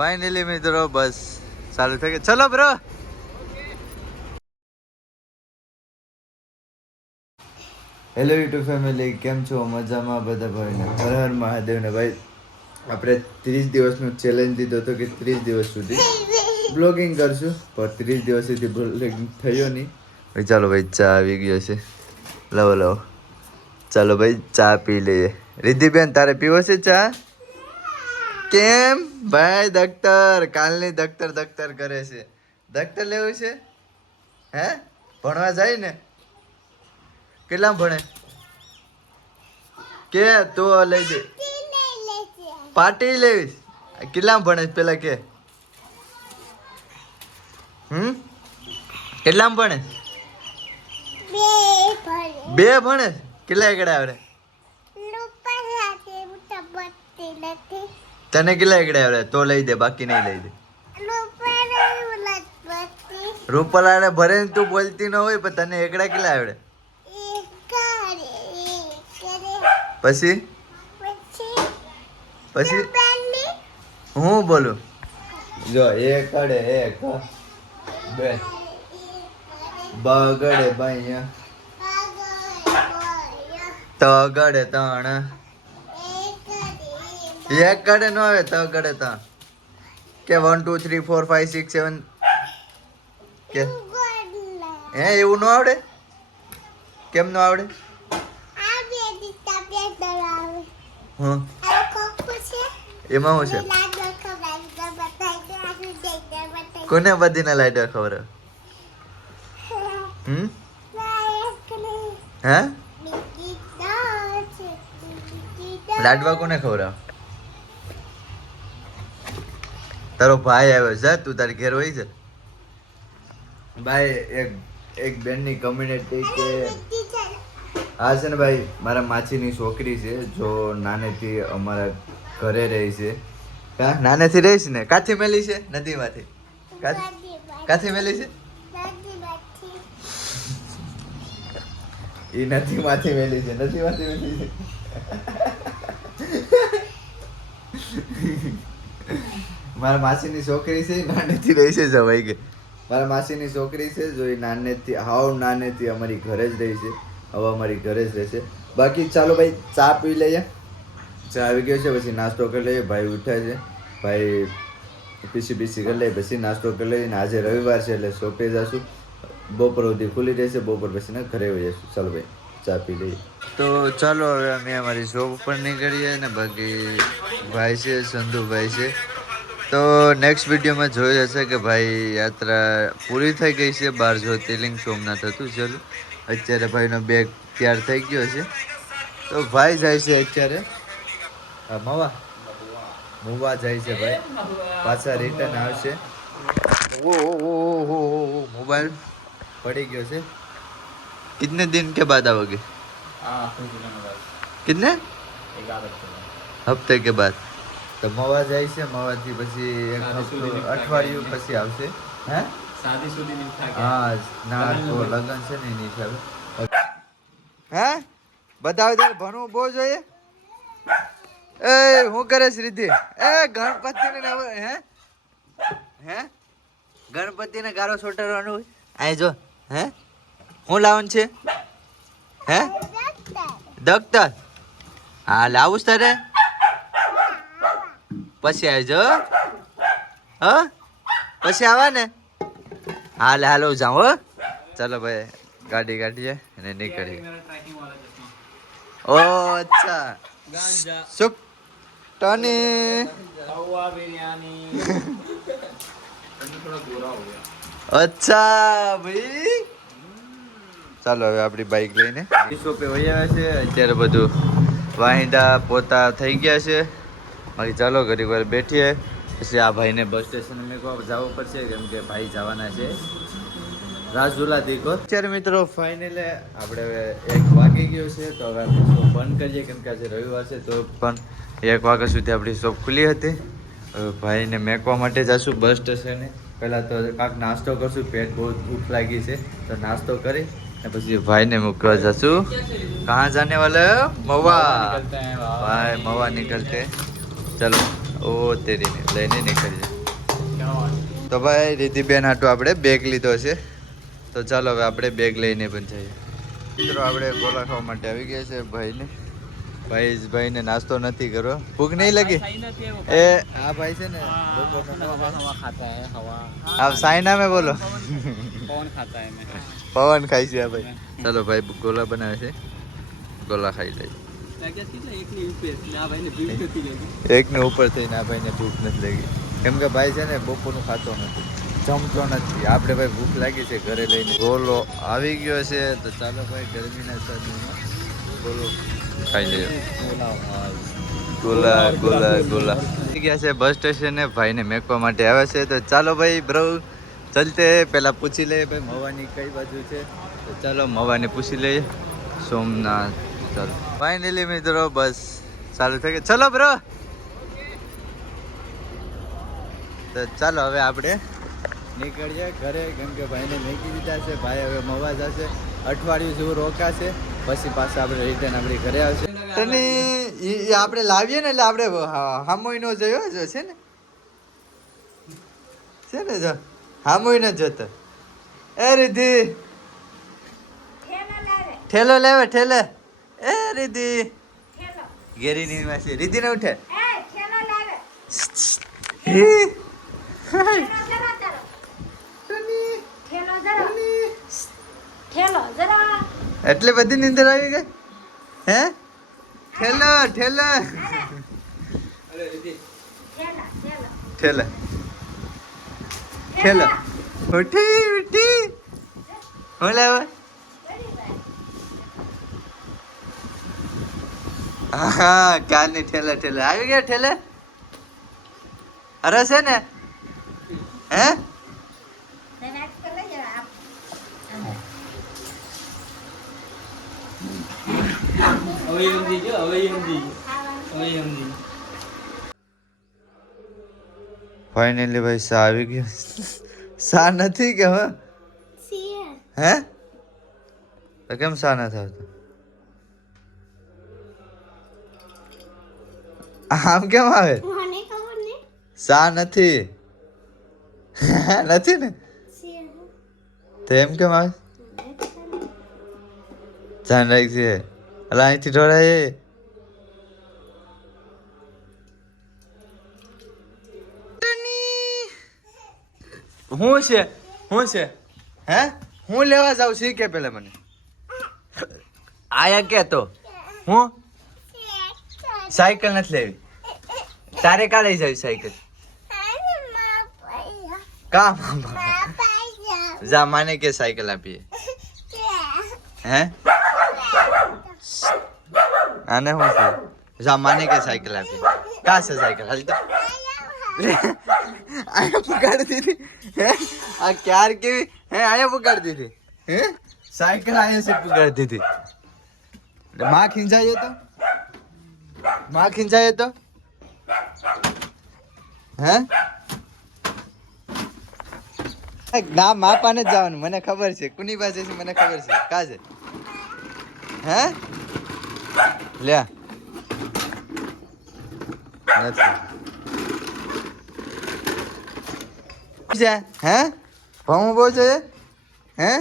Finally મિત્રો બસ ચાલુ થઈ ગઈ. ચલો બ્રો. હેલો યુટ્યુબ ફેમિલી, કેમ છો? મજામાં બધા ભાઈને? હર હર મહાદેવ ને ભાઈ. આપણે 30 દિવસનો ચેલેન્જ દીધો હતો કે 30 દિવસ સુધી બ્લોગિંગ કરશું, પણ 30 દિવસ સુધી બ્લોગિંગ થયો નહીં. ભાઈ ચાલો ભાઈ, ચા આવી ગયો છે. લાવો લાવો, ચાલો ભાઈ ચા પી લઈએ. રિદ્ધિબેન તારે પીવો છે ચા? કેમ ભાઈ? દખ્તર કાલની દખ્તર કરે છે. દખ્તર લેવું છે? હે ભણવા જાય ને? કેટલા ભણે કે? તો લઈ દે. Party lavish? કેટલા ભણે પેલા કે? કેટલા ભણે? બે ભણે. કેટલા એકડા આવડે તને? કેટલા એકડા આવડે? તો લઈ દે, બાકી નહીં લઈ દે. રૂપલાને ભરે તું બોલતી ન હોય, પણ તને એકડા કેટલા આવડે? પછી પછી હું બોલું જો. એક અડે એક, બે બગડે બાઈ, તગડે ત્રણ, એક કડે નો આવે, તગડે ત્રણ. કે 1 2 3 4 5 6 7 કે હે એવું ન આવડે? કેમ ન આવડે? હું એમાં શું છે? કોને બધીને લાઈટર ખબર? હે લાડવા કોને ખબર? તારો ભાઈ આવ્યો છે, તું તારી ઘેર હોય છે. ભાઈ એક બેનની કમ્યુનિટી કે હા છે ને ભાઈ, મારા માછીની છોકરી છે, જો નાનેથી અમારા ઘરે રહી છે. હા નાનેથી રહીશ ને. કાથી મેલી છે? નદીમાંથી. કાથી મેલી છે? એ નદીમાંથી મેલી છે. નદીમાંથી મેલી છે. મારા માસીની છોકરી છે, નાનેથી રહી છે. જવાઈ ગઈ. મારા માસીની છોકરી છે, જો એ નાનેથી હાવ નાનેથી અમારી ઘરે જ રહી છે. હવે અમારી ઘરે જ રહેશે. બાકી ચાલો ભાઈ ચા પી લઈએ. ચા આવી ગયો છે, પછી નાસ્તો કરી લઈએ. ભાઈ ઉઠાય છે, ભાઈ પીસી કરી લઈએ, પછી નાસ્તો કરી લઈએ. આજે રવિવાર છે એટલે શોપે જશું. બપોર સુધી ખુલ્લી રહેશે, બપોર પછી ને ઘરે આવી જશું. ચાલો ભાઈ ચા પી લઈએ. તો ચાલો હવે અમે અમારી શોપ ઉપર નીકળીએ ને. બાકી ભાઈ છે, સંધુભાઈ છે. તો નેક્સ્ટ વિડીયોમાં જોઈ હશે કે ભાઈ યાત્રા પૂરી થઈ ગઈ છે. 12 જ્યોતિર્લિંગ સોમનાથ હતું. ચાલો અત્યારે ભાઈનો બેગ તૈયાર થઈ ગયો છે, તો ભાઈ જાય છે અત્યારે મવા જાય છે. ભાઈ પાછા રિટર્ન આવશે. મોબાઈલ પડી ગયો છે. कितने दिन के बाद आओगे? कितने हफ्ते के बाद? તો મવા જાય છે. મવાથી પછી એક અઠવાડિયું પછી આવશે. હે શાદી સુધી નહીં થાય. હા ના, તો લગન છે ને એની હિસાબે. હે બતાવ દે. ભણવું બહુ જોઈએ. એ હું કરે છે રીતિ? એ ગણપતિ ને હે હે ગણપતિ ને ગારો છોટાડવાનું હોય. આય જો. હે હું લાવવાનું છે? હે દખ્તર? હા લાવું તારે. પછી આવજો. હ પછી આવા ને. હાલો જાઉં. હો ચાલો ભાઈ ગાડી કાઢીએ અને નીકળીએ. ઓ અચ્છા સુપ ટોની. અચ્છા ભાઈ ચાલો હવે આપણી બાઈક લઈને શોપે વહી આવ્યા છે. અત્યારે બધું વાહિંદા પોતા થઈ ગયા છે. બાકી ચાલો ઘડી વાર બેઠીએ, પછી આ ભાઈને બસ સ્ટેશન મેં જવું પડશે, કેમ કે ભાઈ જવાના છે રાજુલા દીકો. અત્યારે મિત્રો ફાઇનલી આપણે હવે 1 વાગી ગયો છે, તો હવે આપણે શોપ બંધ કરીએ, કેમ કે આજે રવિવાર છે. તો પણ 1 વાગ્યા સુધી આપણી શોપ ખુલ્લી હતી. ભાઈને મેકવા માટે જશું બસ સ્ટેશને. પહેલાં તો કાંક નાસ્તો કરશું, પેટ બહુ ભૂખ લાગી છે, તો નાસ્તો કરી ને પછી ભાઈને મૂકવા જશું. कहाँ जाने वाले हो? मवा भाई, मवा निकलते. चलो ઓ તેરીને લઈને નીકળીએ. તો ભાઈ રિદ્ધિબેન હાટું આપણે બેગ લીધો છે, તો ચાલો હવે આપણે બેગ લઈને પણ જઈએ. મિત્રો આપણે ગોલા ખાવા માટે આવી ગયા છે. ભાઈને નાસ્તો નથી કરવો, ભૂખ નહીં લગી. એ આ ભાઈ છે ને આપ સાઈ નામે બોલો. પવન ખાય છે આ ભાઈ. ચાલો ભાઈ ગોલા બનાવે છે, ગોલા ખાઈ લઈએ. એકને ઉપર થઈને આ ભાઈને ભૂખ નથી લાગી, કેમ કે ભાઈ છે ને બપોરનું ખાતો નથી, જમતો નથી. આપણે ભાઈ ભૂખ લાગી છે ઘરે લઈને. ગોલો આવી ગયો છે, તો ચાલો ભાઈ ગરમીના સમયમાં ગોલો ખાઈ લઈએ. ગોલા ગોલા ગોલા થઈ ગયા છે બસ સ્ટેશને. ભાઈને મેકવા માટે આવે છે, તો ચાલો ભાઈ બ્રો ચલતે. પહેલાં પૂછી લઈએ ભાઈ મવાની કઈ બાજુ છે, તો ચાલો મવાને પૂછી લઈએ. સોમનાથ. ચાલો ફાઇનલી મિત્રો બસ ચાલુ થઈ ગઈ. ચલો બ્રો, તો ચાલો હવે આપણે નીકળીએ ઘરે, કેમ કે ભાઈને મેકી દીધા છે. ભાઈ હવે મવા જશે, અઠવાડિયું જેવું રોકાશે, પછી પાછા આપણે રિટર્ન આપણી ઘરે આવશે. તને એ આપણે લાવીએ ને એટલે આપણે હામોઈ નો જોયો છે ને, છે ને જો હામોઈ ન જોતો. એ રિદ્ધિ ઠેલો લેવે ઠેલે. એ રિદ્ધિ ગેરીની માસી રિદ્ધિ ને ઉઠે. એટલે બધી નીંદર આવી ગઈ હે? ઠેલો ઠેલો ઠેલા ઠેલા ઉઠી ઉઠી હું લાવ. હા ક્યારની ઠેલા ઠેલા આવી ગયા. ઠેલે અરે છે ને હે? ફાઇનલી ભાઈ સા આવી ગયો. સા નથી કે હે? તો કેમ સા નથી આવતો? આમ કેમ આવે? સા નથી નથી ને, તો એમ કેમ આવે? ધ્યાન રાખજે. અલા અહીંથી ઢોળાય. હું છે હું છે હે? હું લેવા જાઉં છું કે પેલા મને આયા કે તો હું સાયકલ નથી લેવી. તારે કા લઈ જાવી સાયકલ? કા જા માને કે સાયકલ આપીએ હે? આને હું છે જા માને કે સાયકલ આપીએ. કા છે સાયકલ? હાલ તો આયા પુગાડી દીધી હે? આ ક્યાર કેવી હે? આયા પુગાડી દીધી હે? સાયકલ આયા से પુગાડી દીધી. માં ખીંચાય તો માં ખીંચાય તો હે? ના માપાને જ જવાનું મને ખબર છે. કોની પાસે છે મને ખબર છે. કા છે હે? લે નથી છે હે? ભણવું બહુ છે હે?